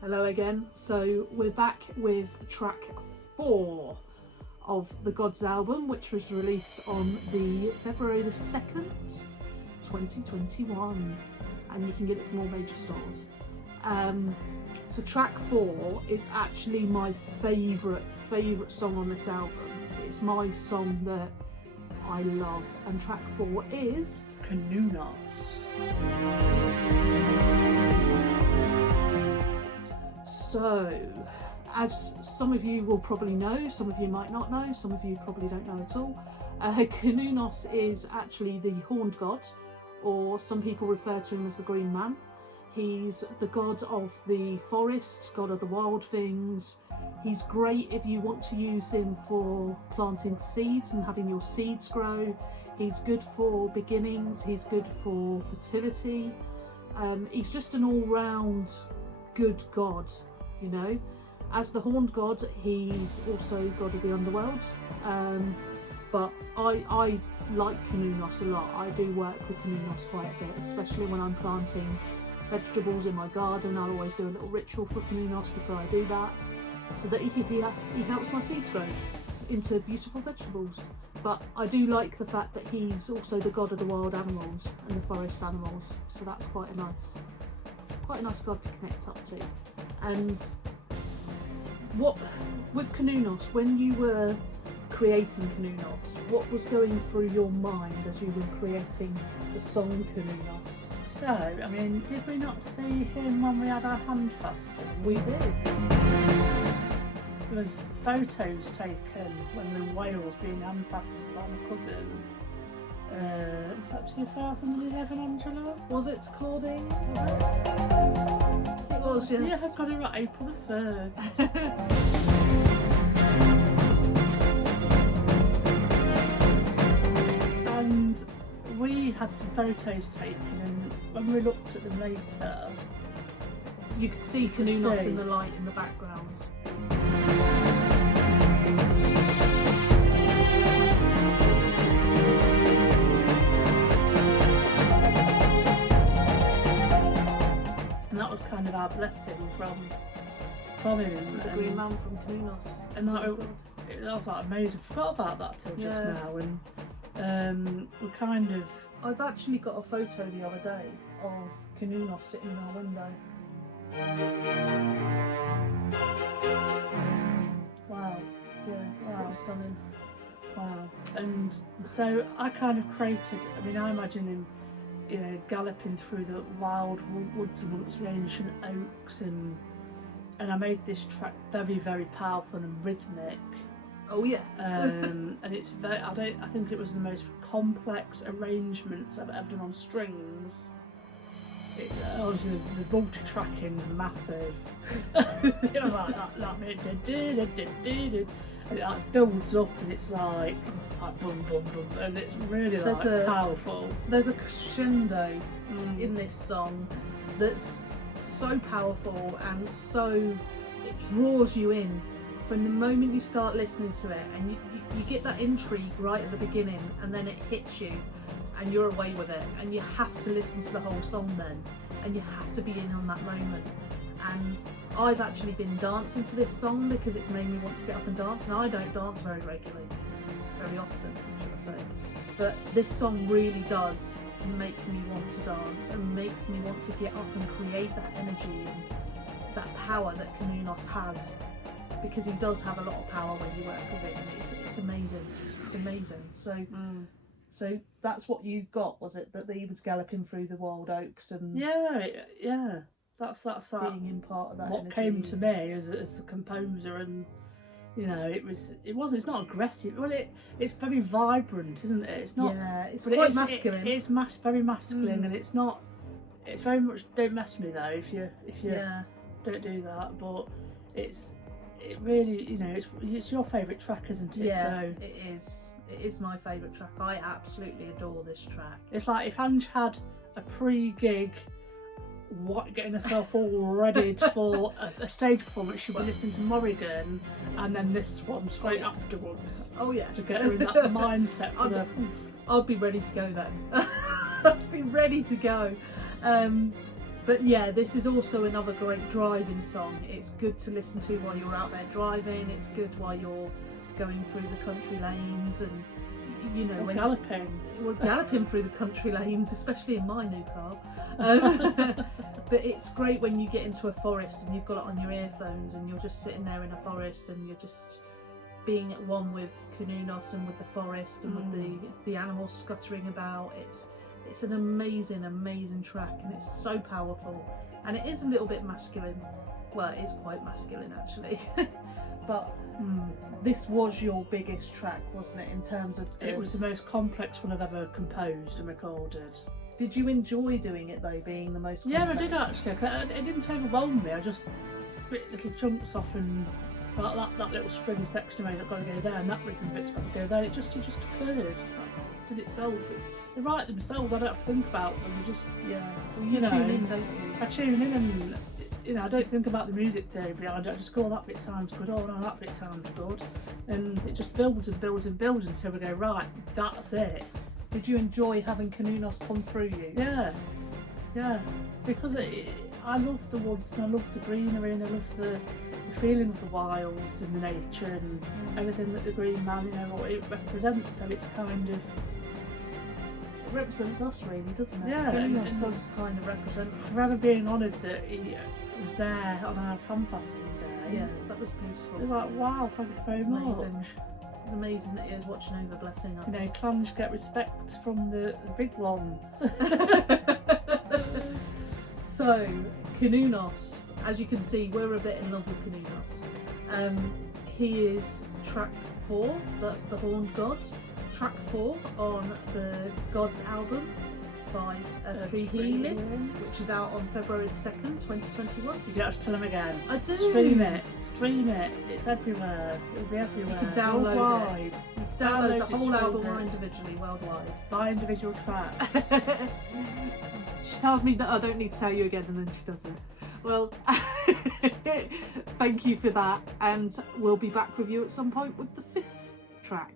Hello again. So we're back with track 4 of the Gods album, which was released on the February the 2nd, 2021, and you can get it from all major stores. So track 4 is actually my favourite song on this album. It's my song that I love, and track 4 is Cernunnos. So, as some of you will probably know, some of you might not know, some of you probably don't know at all, Cernunnos is actually the horned god, or some people refer to him as the Green Man. He's the god of the forest, god of the wild things. He's great if you want to use him for planting seeds and having your seeds grow. He's good for beginnings, he's good for fertility. He's just an all-round good god, you know. As the horned god, he's also god of the underworld, but I like Cernunnos a lot. I do work with Cernunnos quite a bit, especially when I'm planting vegetables in my garden. I'll always do a little ritual for Cernunnos before I do that, so that he helps my seeds grow into beautiful vegetables. But I do like the fact that he's also the god of the wild animals and the forest animals, so that's quite a nice god to connect up to. And what with Cernunnos, when you were creating Cernunnos, what was going through your mind as you were creating the song Cernunnos? So, I mean, did we not see him when we had our hand fasting? We did. There was photos taken when the whale was being hand fasted by my cousin. Was that 2011, Angela? Was it Claudine? It was, yes. Yeah, I got it right, April the 3rd. And we had some photos taken, and when we looked at them later, you could see Cernunnos in the light in the background. That was kind of our blessing from him. The Green Man from Cernunnos. And it was like amazing. I forgot about that till just now, and we kind of... I've actually got a photo the other day of Cernunnos sitting in our window. Wow. Yeah, it's pretty stunning. Wow. And so I kind of created, I mean, I imagine him, you know, galloping through the wild woods amongst the ancient oaks, and I made this track very, very powerful and rhythmic. Oh yeah. And it's very, I think it was the most complex arrangements I've ever done on strings. Obviously the multi-tracking massive. You know, like that, and it like builds up, and it's like boom, boom, boom, and it's really powerful. There's a crescendo in this song that's so powerful, and so it draws you in from the moment you start listening to it, and you get that intrigue right at the beginning, and then it hits you and you're away with it, and you have to listen to the whole song then, and you have to be in on that moment. And I've actually been dancing to this song because it's made me want to get up and dance, and I don't dance very regularly, very often, should I say. But this song really does make me want to dance, and makes me want to get up and create that energy and that power that Cernunnos has, because he does have a lot of power when you work with it, and it's amazing. It's amazing. So that's what you got, was it? That he was galloping through the wild oaks and yeah. That's being in part of that. What came to me as the composer, and you know, it's not aggressive. Well, it's very vibrant, isn't it? It's not. Yeah, it's quite masculine. It's very masculine, and it's not. It's very much don't mess with me though if you don't do that. But it really, you know, it's your favourite track, isn't it? Yeah, so it is. It is my favourite track. I absolutely adore this track. It's like if Ange had a pre-gig, getting herself all ready for a stage performance, she'd be listening to Morrigan, and then this one straight afterwards. Oh yeah. To get her in that mindset for I'd be ready to go then. I'd be ready to go. But yeah, this is also another great driving song. It's good to listen to while you're out there driving. It's good while you're going through the country lanes and, you know, Or galloping. We're galloping through the country lanes, especially in my new car. But it's great when you get into a forest and you've got it on your earphones and you're just sitting there in a forest and you're just being at one with Cernunnos and with the forest and with the animals scuttering about. It's an amazing track, and it's so powerful, and it is a little bit masculine. Well, it is quite masculine actually. But this was your biggest track, wasn't it, in terms of It was the most complex one I've ever composed and recorded. Did you enjoy doing it though, being the most Yeah, I complex? did actually. It didn't overwhelm me. I just bit little chunks off, and like that little string section of it, I've got to go there, and that rhythm bit's got to go there. It just occurred. It did itself. They write themselves. I don't have to think about them. They just Well, you know, tune in, don't you? I tune in, and I don't think about the music theory behind it. I just go, oh, that bit sounds good. Oh no, that bit sounds good, and it just builds and builds and builds until we go, right, that's it. Did you enjoy having Cernunnos come through you? Yeah, because I love the woods and I love the greenery and I love the feeling of the wilds and the nature and everything that the Green Man, what it represents. So it's kind of, It represents us really, doesn't it? Yeah, Cernunnos and does kind of represent us. forever being honoured that he was there on our fantastic day. Yeah, that was beautiful. It's like, wow, thank you very It's much. amazing. It's amazing that he is watching over, blessing us. Clans get respect from the big one. So, Cernunnos, as you can see, we're a bit in love with Cernunnos. He is track 4, that's the Horned Gods. Track 4 on the Gods album by Tree Healing, which is out on February 2nd, 2021. You don't have to tell them again. I do. Stream it. It's everywhere. It'll be everywhere. You can download worldwide. it. You can download the it, whole album stream or it. individually, worldwide. Buy individual tracks. She tells me that I don't need to tell you again, and then she does it. Well, thank you for that, and we'll be back with you at some point with the 5th track.